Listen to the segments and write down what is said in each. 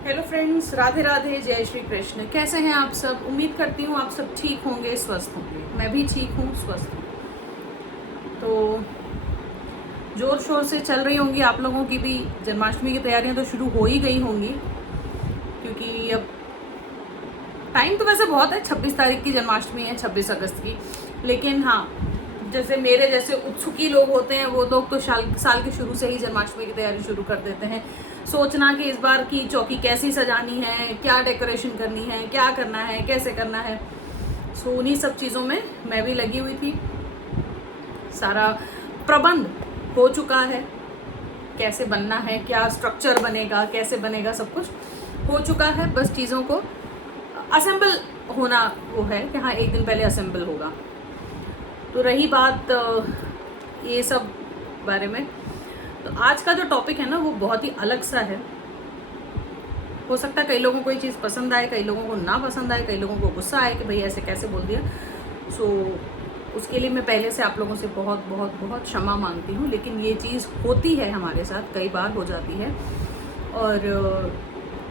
Hello friends, Radhe Radhe, जय श्री कृष्ण। कैसे हैं आप सब? उम्मीद करती हूँ आप सब ठीक होंगे, स्वस्थ होंगे। मैं भी ठीक हूँ, स्वस्थ हूँ। तो जोर शोर से चल रही होंगी आप लोगों की भी जन्माष्टमी की तैयारियां तो शुरू हो ही गई होंगी, क्योंकि अब टाइम तो वैसे बहुत है। 26 तारीख की जन्माष्टमी है, 26 अगस्त की। लेकिन हाँ, जैसे मेरे जैसे उत्सुकी लोग होते हैं वो लोग तो साल के शुरू से ही जन्माष्टमी की तैयारी शुरू कर देते हैं। सोचना कि इस बार की चौकी कैसी सजानी है, क्या डेकोरेशन करनी है, क्या करना है, कैसे करना है। सो उन्हीं सब चीज़ों में मैं भी लगी हुई थी। सारा प्रबंध हो चुका है, कैसे बनना है, क्या स्ट्रक्चर बनेगा, कैसे बनेगा, सब कुछ हो चुका है। बस चीज़ों को असेंबल होना वो है कि हाँ, एक दिन पहले असेंबल होगा। तो रही बात ये सब बारे में, तो आज का जो टॉपिक है ना वो बहुत ही अलग सा है। हो सकता है कई लोगों को ये चीज़ पसंद आए, कई लोगों को ना पसंद आए, कई लोगों को गुस्सा आए कि भाई ऐसे कैसे बोल दिया। सो उसके लिए मैं पहले से आप लोगों से बहुत बहुत बहुत क्षमा मांगती हूँ। लेकिन ये चीज़ होती है हमारे साथ, कई बार हो जाती है, और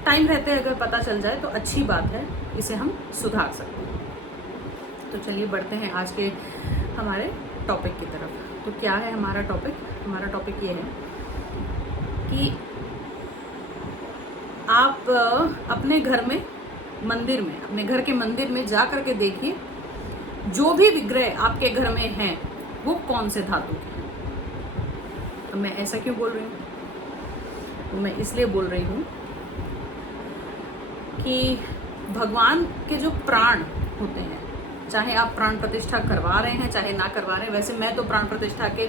टाइम रहते अगर पता चल जाए तो अच्छी बात है, इसे हम सुधार सकते हैं। तो चलिए बढ़ते हैं आज के हमारे टॉपिक की तरफ। तो क्या है हमारा टॉपिक? हमारा टॉपिक ये है कि आप अपने घर में, मंदिर में, अपने घर के मंदिर में जा कर के देखिए, जो भी विग्रह आपके घर में हैं वो कौन से धातु के हैं। तो मैं ऐसा क्यों बोल रही हूँ? तो मैं इसलिए बोल रही हूँ कि भगवान के जो प्राण होते हैं, चाहे आप प्राण प्रतिष्ठा करवा रहे हैं चाहे ना करवा रहे हैं, वैसे मैं तो प्राण प्रतिष्ठा के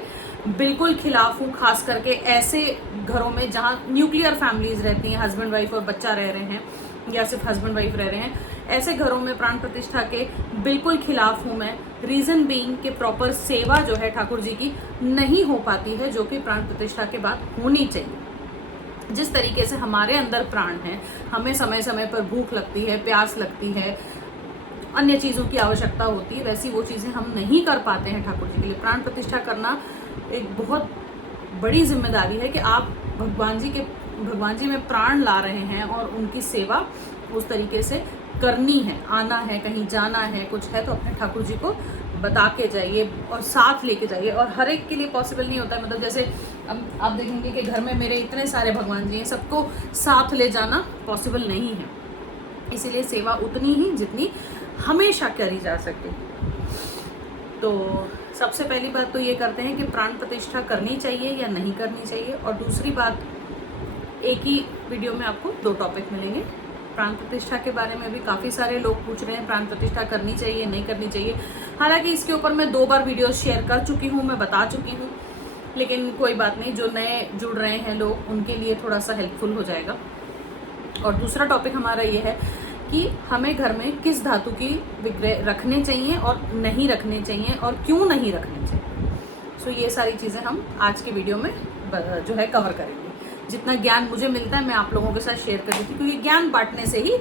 बिल्कुल खिलाफ हूँ। खास करके ऐसे घरों में जहाँ न्यूक्लियर फैमिलीज रहती हैं, हस्बैंड वाइफ और बच्चा रह रहे हैं, या सिर्फ हस्बैंड वाइफ रह रहे हैं, ऐसे घरों में प्राण प्रतिष्ठा के बिल्कुल खिलाफ हूँ मैं। रीज़न बीइंग कि प्रॉपर सेवा जो है ठाकुर जी की नहीं हो पाती है, जो कि प्राण प्रतिष्ठा के बाद होनी चाहिए। जिस तरीके से हमारे अंदर प्राण हैं, हमें समय समय पर भूख लगती है, प्यास लगती है, अन्य चीज़ों की आवश्यकता होती है, वैसी वो चीज़ें हम नहीं कर पाते हैं ठाकुर जी के लिए। प्राण प्रतिष्ठा करना एक बहुत बड़ी जिम्मेदारी है कि आप भगवान जी में प्राण ला रहे हैं और उनकी सेवा उस तरीके से करनी है। आना है, कहीं जाना है, कुछ है तो अपने ठाकुर जी को बता के जाइए और साथ लेके जाइए। और हर एक के लिए पॉसिबल नहीं होता है, मतलब जैसे आप देखेंगे कि घर में मेरे इतने सारे भगवान जी हैं, सबको साथ ले जाना पॉसिबल नहीं है। इसीलिए सेवा उतनी ही जितनी हमेशा करी जा सके। तो सबसे पहली बात तो ये करते हैं कि प्राण प्रतिष्ठा करनी चाहिए या नहीं करनी चाहिए। और दूसरी बात, एक ही वीडियो में आपको दो टॉपिक मिलेंगे। प्राण प्रतिष्ठा के बारे में भी काफ़ी सारे लोग पूछ रहे हैं, प्राण प्रतिष्ठा करनी चाहिए नहीं करनी चाहिए। हालांकि इसके ऊपर मैं 2 बार वीडियो शेयर कर चुकी हूँ, मैं बता चुकी हूँ, लेकिन कोई बात नहीं, जो नए जुड़ रहे हैं लोग उनके लिए थोड़ा सा हेल्पफुल हो जाएगा। और दूसरा टॉपिक हमारा ये है कि हमें घर में किस धातु की विग्रह रखने चाहिए और नहीं रखने चाहिए, और क्यों नहीं रखने चाहिए। सो ये सारी चीज़ें हम आज के वीडियो में जो है कवर करेंगे। जितना ज्ञान मुझे मिलता है मैं आप लोगों के साथ शेयर कर देती हूँ, क्योंकि ज्ञान बांटने से ही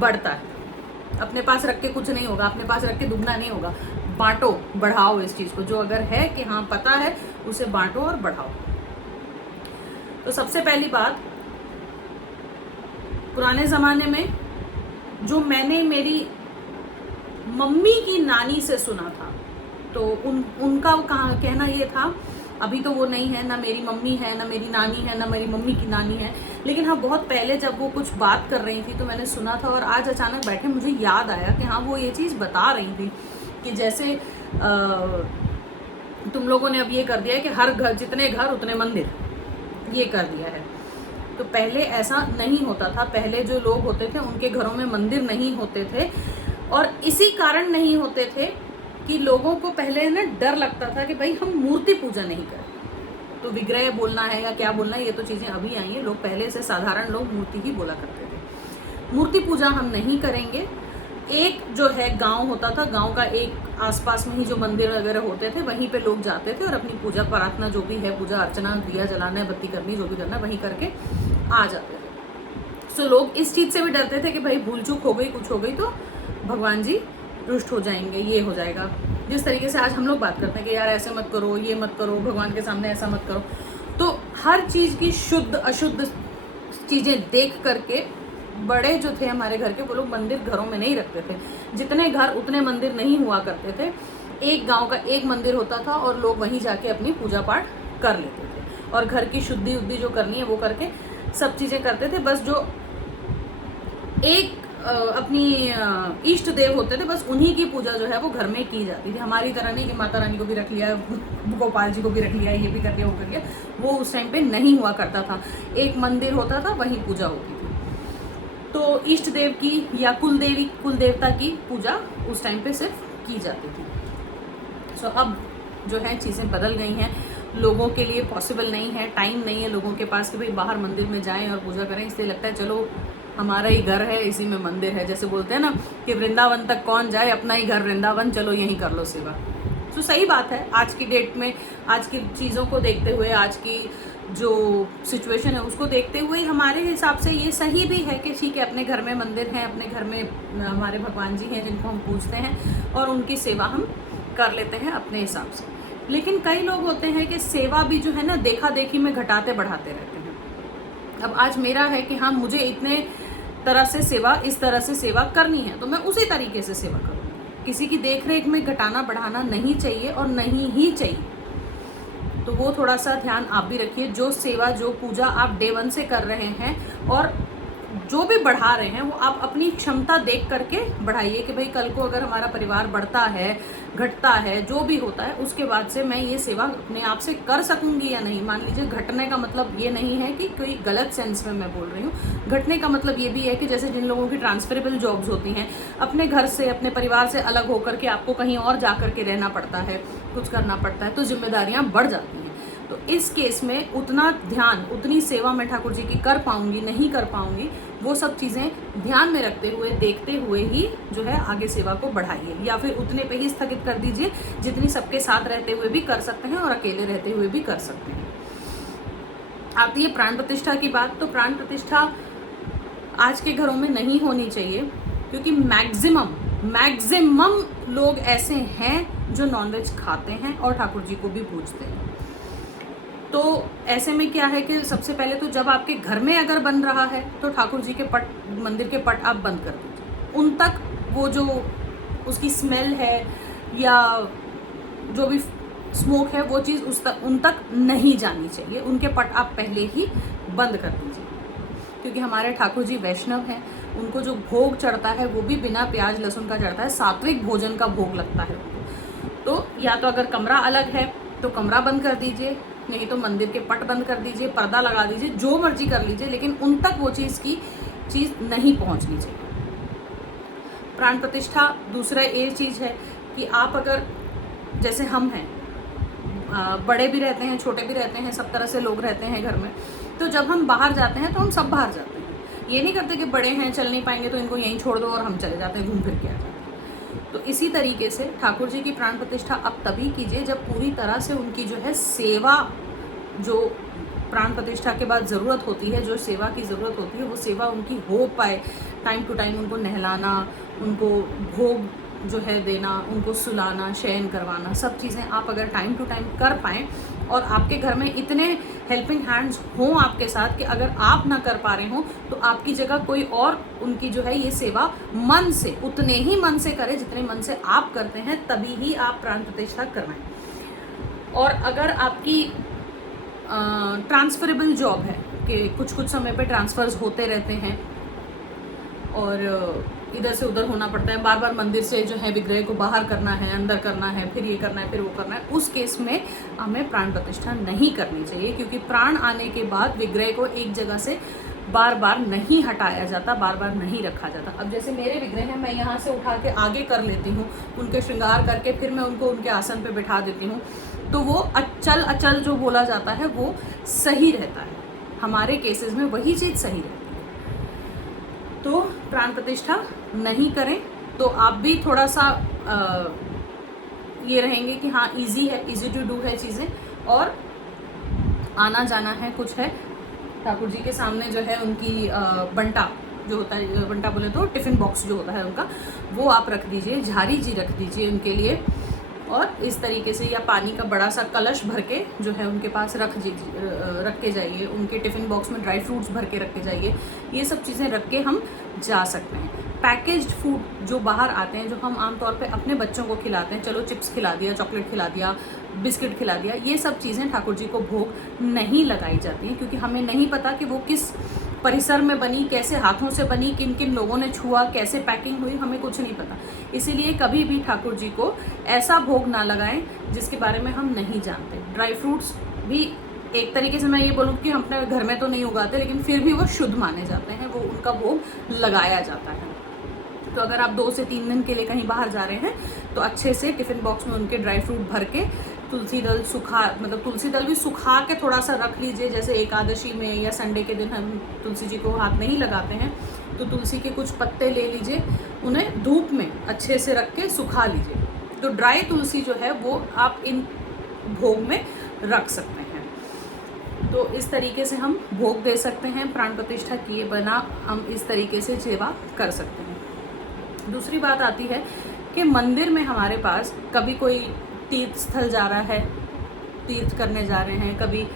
बढ़ता है। अपने पास रख के कुछ नहीं होगा, अपने पास रख के दुगना नहीं होगा। बांटो, बढ़ाओ इस चीज़ को। जो अगर है कि हाँ पता है, उसे बांटो और बढ़ाओ। तो सबसे पहली बात, पुराने ज़माने में जो मैंने मेरी मम्मी की नानी से सुना था, तो उनका कहना ये था, अभी तो वो नहीं है, ना मेरी मम्मी है, ना मेरी नानी है, ना मेरी मम्मी की नानी है, लेकिन हाँ बहुत पहले जब वो कुछ बात कर रही थी तो मैंने सुना था। और आज अचानक बैठे मुझे याद आया कि हाँ वो ये चीज़ बता रही थी कि जैसे तुम लोगों ने अब ये कर दिया है कि हर घर, जितने घर उतने मंदिर, ये कर दिया है। तो पहले ऐसा नहीं होता था। पहले जो लोग होते थे उनके घरों में मंदिर नहीं होते थे, और इसी कारण नहीं होते थे कि लोगों को पहले ना डर लगता था कि भाई हम मूर्ति पूजा नहीं करें। तो विग्रह बोलना है या क्या बोलना है, ये तो चीज़ें अभी आई हैं। लोग पहले से, साधारण लोग मूर्ति ही बोला करते थे। मूर्ति पूजा हम नहीं करेंगे। एक जो है गांव होता था, गांव का एक आसपास में ही जो मंदिर वगैरह होते थे वहीं पे लोग जाते थे और अपनी पूजा प्रार्थना जो भी है, पूजा अर्चना, दिया जलाना है, बत्ती करनी, जो भी करना है, वहीं करके आ जाते थे। सो लोग इस चीज़ से भी डरते थे कि भाई भूल चूक हो गई, कुछ हो गई तो भगवान जी रुष्ट हो जाएंगे, ये हो जाएगा। जिस तरीके से आज हम लोग बात करते हैं कि यार ऐसे मत करो, ये मत करो, भगवान के सामने ऐसा मत करो। तो हर चीज़ की शुद्ध अशुद्ध चीज़ें देख करके बड़े जो थे हमारे घर के, वो लोग मंदिर घरों में नहीं रखते थे। जितने घर उतने मंदिर नहीं हुआ करते थे। एक गांव का एक मंदिर होता था और लोग वहीं जाके अपनी पूजा पाठ कर लेते थे और घर की शुद्धि उद्धि जो करनी है वो करके सब चीज़ें करते थे। बस जो एक अपनी इष्ट देव होते थे, बस उन्हीं की पूजा जो है वो घर में की जाती थी। हमारी तरह नहीं कि माता रानी को भी रख लिया, गोपाल जी को भी रख लिया, ये भी कर लिया, वो कर लिया। वो उस टाइम पे नहीं हुआ करता था। एक मंदिर होता था, वहीं पूजा होती थी। तो इष्ट देव की या कुल देवता की पूजा उस टाइम पे सिर्फ की जाती थी। सो अब जो है चीज़ें बदल गई हैं, लोगों के लिए पॉसिबल नहीं है, टाइम नहीं है लोगों के पास कि भाई बाहर मंदिर में जाएं और पूजा करें। इसलिए लगता है चलो हमारा ही घर है, इसी में मंदिर है। जैसे बोलते हैं ना कि वृंदावन तक कौन जाए, अपना ही घर वृंदावन, चलो यहीं कर लो सेवा। तो सही बात है। आज की डेट में, आज की चीज़ों को देखते हुए, आज की जो सिचुएशन है उसको देखते हुए हमारे हिसाब से ये सही भी है कि ठीक है, अपने घर में मंदिर है, अपने घर में हमारे भगवान जी हैं जिनको हम पूजते हैं और उनकी सेवा हम कर लेते हैं अपने हिसाब से। लेकिन कई लोग होते हैं कि सेवा भी जो है ना देखा देखी में घटाते बढ़ाते रहते हैं। अब आज मेरा है कि हाँ, मुझे इतने तरह से सेवा, इस तरह से सेवा करनी है तो मैं उसी तरीके से सेवा करूँगी। किसी की देख रेख में घटाना बढ़ाना नहीं चाहिए और नहीं ही चाहिए। तो वो थोड़ा सा ध्यान आप भी रखिए। जो सेवा, जो पूजा आप डे 1 से कर रहे हैं और जो भी बढ़ा रहे हैं वो आप अपनी क्षमता देख करके बढ़ाइए कि भाई कल को अगर हमारा परिवार बढ़ता है, घटता है, जो भी होता है, उसके बाद से मैं ये सेवा अपने आप से कर सकूंगी या नहीं। मान लीजिए घटने का मतलब ये नहीं है कि कोई गलत सेंस में मैं बोल रही हूँ। घटने का मतलब ये भी है कि जैसे जिन लोगों की ट्रांसफरेबल जॉब्स होती हैं, अपने घर से, अपने परिवार से अलग होकर के आपको कहीं और जा करके रहना पड़ता है, कुछ करना पड़ता है, तो जिम्मेदारियाँ बढ़ जाती हैं। तो इस केस में उतना ध्यान, उतनी सेवा मैं ठाकुर जी की कर पाऊंगी, नहीं कर पाऊंगी, वो सब चीज़ें ध्यान में रखते हुए, देखते हुए ही जो है आगे सेवा को बढ़ाइए, या फिर उतने पे ही स्थगित कर दीजिए जितनी सबके साथ रहते हुए भी कर सकते हैं और अकेले रहते हुए भी कर सकते हैं। आती है प्राण प्रतिष्ठा की बात। तो प्राण प्रतिष्ठा आज के घरों में नहीं होनी चाहिए क्योंकि मैक्सिमम लोग ऐसे हैं जो नॉनवेज खाते हैं और ठाकुर जी को भी पूजते हैं। तो ऐसे में क्या है कि सबसे पहले तो जब आपके घर में अगर बन रहा है तो ठाकुर जी के पट, मंदिर के पट आप बंद कर दीजिए। उन तक वो जो उसकी स्मेल है या जो भी स्मोक है वो चीज़ उन तक नहीं जानी चाहिए। उनके पट आप पहले ही बंद कर दीजिए क्योंकि हमारे ठाकुर जी वैष्णव हैं। उनको जो भोग चढ़ता है वो भी बिना प्याज लहसुन का चढ़ता है, सात्विक भोजन का भोग लगता है उनको। तो या तो अगर कमरा अलग है तो कमरा बंद कर दीजिए, नहीं तो मंदिर के पट बंद कर दीजिए, पर्दा लगा दीजिए, जो मर्जी कर लीजिए, लेकिन उन तक वो चीज़ नहीं पहुंचनी चाहिए। प्राण प्रतिष्ठा दूसरा ये चीज़ है कि आप अगर, जैसे हम हैं, बड़े भी रहते हैं, छोटे भी रहते हैं, सब तरह से लोग रहते हैं घर में। तो जब हम बाहर जाते हैं तो हम सब बाहर जाते हैं। ये नहीं करते कि बड़े हैं, चल नहीं पाएंगे तो इनको यहीं छोड़ दो और हम चले जाते हैं, घूम फिर के आ जाते हैं। तो इसी तरीके से ठाकुर जी की प्राण प्रतिष्ठा अब तभी कीजिए जब पूरी तरह से उनकी जो है सेवा, जो प्राण प्रतिष्ठा के बाद ज़रूरत होती है, जो सेवा की ज़रूरत होती है, वो सेवा उनकी हो पाए। टाइम टू टाइम उनको नहलाना, उनको भोग जो है देना, उनको सुलाना, शयन करवाना, सब चीज़ें आप अगर टाइम टू टाइम कर पाएँ और आपके घर में इतने हेल्पिंग हैंड्स हों आपके साथ कि अगर आप ना कर पा रहे हो तो आपकी जगह कोई और उनकी जो है ये सेवा मन से, उतने ही मन से करे जितने मन से आप करते हैं, तभी ही आप प्राण प्रतिष्ठा करवाएं। और अगर आपकी ट्रांसफरेबल जॉब है कि कुछ कुछ समय पे ट्रांसफर्स होते रहते हैं और इधर से उधर होना पड़ता है, बार बार मंदिर से जो है विग्रह को बाहर करना है, अंदर करना है, फिर ये करना है, फिर वो करना है, उस केस में हमें प्राण प्रतिष्ठा नहीं करनी चाहिए क्योंकि प्राण आने के बाद विग्रह को एक जगह से बार बार नहीं हटाया जाता, बार बार नहीं रखा जाता। अब जैसे मेरे विग्रह हैं, मैं यहाँ से उठा के आगे कर लेती हूँ, उनके श्रृंगार करके फिर मैं उनको उनके आसन पे बिठा देती हूँ, तो वो अचल जो बोला जाता है वो सही रहता है। हमारे केसेस में वही चीज़ सही रहती है। तो प्राण प्रतिष्ठा नहीं करें तो आप भी थोड़ा सा ये रहेंगे कि हाँ इजी है, इजी टू डू है चीज़ें, और आना जाना है, कुछ है। ठाकुर जी के सामने जो है उनकी बंटा जो होता है, बंटा बोले तो टिफ़िन बॉक्स जो होता है उनका, वो आप रख दीजिए, झारी जी रख दीजिए उनके लिए, और इस तरीके से, या पानी का बड़ा सा कलश भर के जो है उनके पास रख के जाइए। उनके टिफ़िन बॉक्स में ड्राई फ्रूट्स भर के रख के जाइए। ये सब चीज़ें रख के हम जा सकते हैं। पैकेज्ड फूड जो बाहर आते हैं, जो हम आमतौर पे अपने बच्चों को खिलाते हैं, चलो चिप्स खिला दिया, चॉकलेट खिला दिया, बिस्किट खिला दिया, ये सब चीज़ें ठाकुर जी को भोग नहीं लगाई जाती हैं, क्योंकि हमें नहीं पता कि वो किस परिसर में बनी, कैसे हाथों से बनी, किन किन लोगों ने छुआ, कैसे पैकिंग हुई, हमें कुछ नहीं पता। इसीलिए कभी भी ठाकुर जी को ऐसा भोग ना लगाएं जिसके बारे में हम नहीं जानते। ड्राई फ्रूट्स भी एक तरीके से मैं ये बोलूँ कि हम अपने घर में तो नहीं उगाते, लेकिन फिर भी वो शुद्ध माने जाते हैं, वो उनका भोग लगाया जाता है। तो अगर आप 2 से 3 दिन के लिए कहीं बाहर जा रहे हैं तो अच्छे से टिफ़िन बॉक्स में उनके ड्राई फ्रूट भर के, तुलसी दल तुलसी दल भी सुखा के थोड़ा सा रख लीजिए। जैसे एकादशी में या संडे के दिन हम तुलसी जी को हाथ नहीं लगाते हैं, तो तुलसी के कुछ पत्ते ले लीजिए, उन्हें धूप में अच्छे से रख के सुखा लीजिए। तो ड्राई तुलसी जो है वो आप इन भोग में रख सकते हैं। तो इस तरीके से हम भोग दे सकते हैं। प्राण प्रतिष्ठा किए बिना हम इस तरीके से सेवा कर सकते हैं। दूसरी बात आती है कि मंदिर में हमारे पास कभी कोई तीर्थ स्थल जा रहा है, तीर्थ करने जा रहे हैं, कभी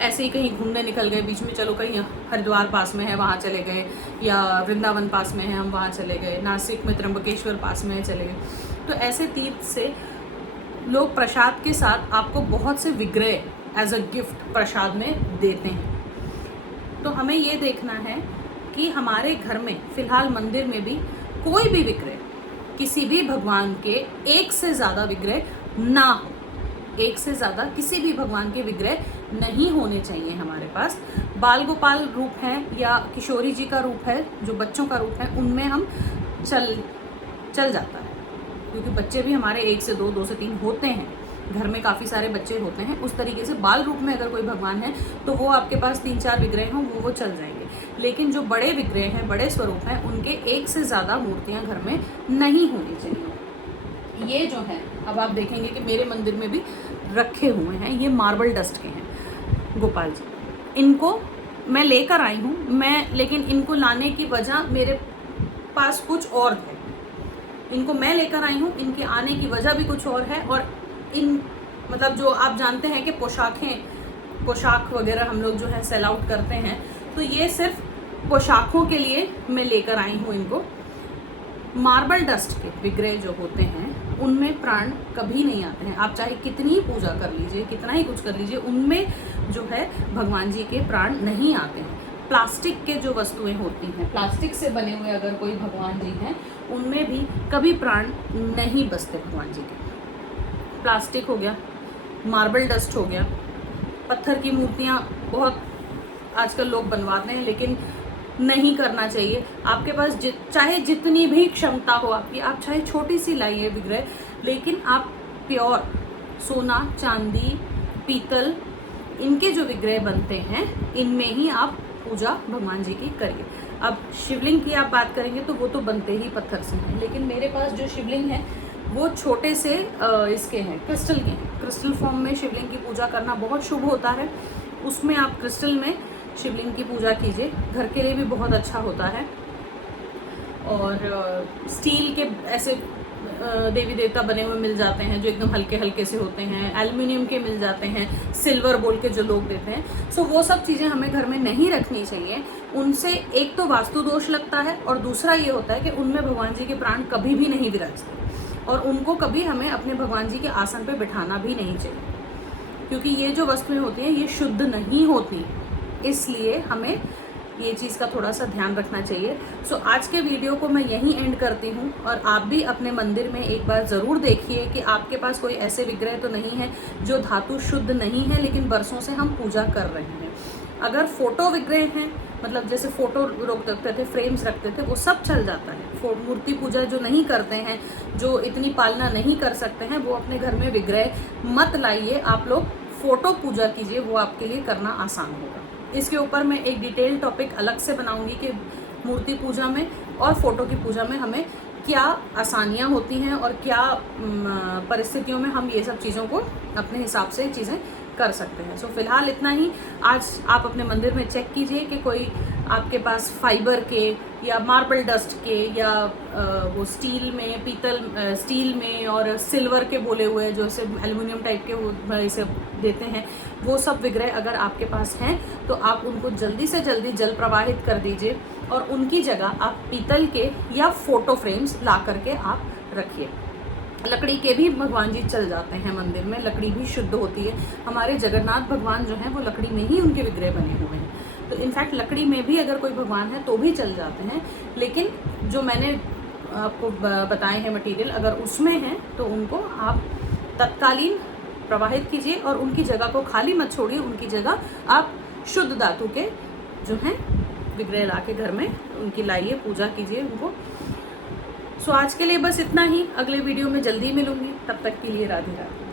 ऐसे ही कहीं घूमने निकल गए बीच में, चलो कहीं हरिद्वार पास में है वहाँ चले गए, या वृंदावन पास में है हम वहाँ चले गए, नासिक में त्र्यंबकेश्वर पास में चले गए। तो ऐसे तीर्थ से लोग प्रसाद के साथ आपको बहुत से विग्रह एज अ गिफ्ट प्रसाद में देते हैं। तो हमें ये देखना है कि हमारे घर में फिलहाल मंदिर में भी कोई भी विग्रह, किसी भी भगवान के एक से ज़्यादा विग्रह ना हो। एक से ज़्यादा किसी भी भगवान के विग्रह नहीं होने चाहिए हमारे पास। बाल गोपाल रूप है या किशोरी जी का रूप है, जो बच्चों का रूप है, उनमें हम चल जाता है, क्योंकि बच्चे भी हमारे 1 से 2, 2 से 3 होते हैं, घर में काफ़ी सारे बच्चे होते हैं। उस तरीके से बाल रूप में अगर कोई भगवान है तो वो आपके पास 3-4 विग्रह हों, वो चल जाएंगे। लेकिन जो बड़े विग्रह हैं, बड़े स्वरूप हैं, उनके एक से ज़्यादा मूर्तियाँ घर में नहीं होनी चाहिए। ये जो है, अब आप देखेंगे कि मेरे मंदिर में भी रखे हुए हैं, ये मार्बल डस्ट के हैं गोपाल जी। इनको मैं लेकर आई हूँ लेकिन इनको लाने की वजह मेरे पास कुछ और है। इनको मैं लेकर आई हूँ, इनके आने की वजह भी कुछ और है। और इन जो आप जानते हैं कि पोशाक वगैरह हम लोग जो है सेल आउट करते हैं, तो ये सिर्फ पोशाकों के लिए मैं लेकर आई हूँ इनको। मार्बल डस्ट के विग्रह जो होते हैं उनमें प्राण कभी नहीं आते हैं। आप चाहे कितनी पूजा कर लीजिए, कितना ही कुछ कर लीजिए, उनमें जो है भगवान जी के प्राण नहीं आते हैं। प्लास्टिक के जो वस्तुएं होती हैं, प्लास्टिक से बने हुए अगर कोई भगवान जी हैं, उनमें भी कभी प्राण नहीं बसते भगवान जी के। प्लास्टिक हो गया, मार्बल डस्ट हो गया, पत्थर की मूर्तियाँ बहुत आजकल लोग बनवाते हैं, लेकिन नहीं करना चाहिए। आपके पास चाहे जितनी भी क्षमता हो आपकी, आप चाहे छोटी सी लाइए विग्रह, लेकिन आप प्योर सोना, चांदी, पीतल, इनके जो विग्रह बनते हैं, इनमें ही आप पूजा भगवान जी की करिए। अब शिवलिंग की आप बात करेंगे तो वो तो बनते ही पत्थर से हैं, लेकिन मेरे पास जो शिवलिंग है वो छोटे से इसके हैं, क्रिस्टल के हैं। क्रिस्टल फॉर्म में शिवलिंग की पूजा करना बहुत शुभ होता है। उसमें आप क्रिस्टल में शिवलिंग की पूजा कीजिए, घर के लिए भी बहुत अच्छा होता है। और स्टील के ऐसे देवी देवता बने हुए मिल जाते हैं जो एकदम हल्के हल्के से होते हैं, एल्युमिनियम के मिल जाते हैं, सिल्वर बोल के जो लोग देते हैं। सो वो सब चीज़ें हमें घर में नहीं रखनी चाहिए। उनसे एक तो वास्तु दोष लगता है, और दूसरा ये होता है कि उनमें भगवान जी के प्राण कभी भी नहीं विराजते, और उनको कभी हमें अपने भगवान जी के आसन पे बिठाना भी नहीं चाहिए, क्योंकि ये जो वस्तुएं होती हैं ये शुद्ध नहीं होती। इसलिए हमें ये चीज़ का थोड़ा सा ध्यान रखना चाहिए। सो आज के वीडियो को मैं यहीं एंड करती हूँ, और आप भी अपने मंदिर में एक बार ज़रूर देखिए कि आपके पास कोई ऐसे विग्रह तो नहीं है जो धातु शुद्ध नहीं है, लेकिन बरसों से हम पूजा कर रहे हैं। अगर फोटो विग्रह हैं, जैसे फोटो रखते थे, फ्रेम्स रखते थे, वो सब चल जाता है। मूर्ति पूजा जो नहीं करते हैं, जो इतनी पालना नहीं कर सकते हैं, वो अपने घर में विग्रह मत लाइए। आप लोग फोटो पूजा कीजिए, वो आपके लिए करना आसान होगा। इसके ऊपर मैं एक डिटेल टॉपिक अलग से बनाऊंगी कि मूर्ति पूजा में और फोटो की पूजा में हमें क्या आसानियाँ होती हैं और क्या परिस्थितियों में हम ये सब चीज़ों को अपने हिसाब से चीज़ें कर सकते हैं। सो फिलहाल इतना ही। आज आप अपने मंदिर में चेक कीजिए कि कोई आपके पास फाइबर के या मार्बल डस्ट के या वो स्टील में और सिल्वर के बोले हुए जो इसे एल्युमिनियम टाइप के वो इसे देते हैं, वो सब विग्रह अगर आपके पास हैं तो आप उनको जल्दी से जल्दी जल प्रवाहित कर दीजिए और उनकी जगह आप पीतल के या फोटो फ्रेम्स ला करके आप रखिए। लकड़ी के भी भगवान जी चल जाते हैं मंदिर में, लकड़ी भी शुद्ध होती है। हमारे जगन्नाथ भगवान जो हैं वो लकड़ी में ही उनके विग्रह बने हुए हैं, तो इनफैक्ट लकड़ी में भी अगर कोई भगवान है तो भी चल जाते हैं। लेकिन जो मैंने आपको बताए हैं मटेरियल, अगर उसमें हैं तो उनको आप तत्कालीन प्रवाहित कीजिए और उनकी जगह को खाली मत छोड़िए, उनकी जगह आप शुद्ध धातु के जो हैं विग्रह ला के घर में उनकी लाइए, पूजा कीजिए उनको। सो आज के लिए बस इतना ही। अगले वीडियो में जल्दी मिलूंगी, तब तक के लिए राधे राधे।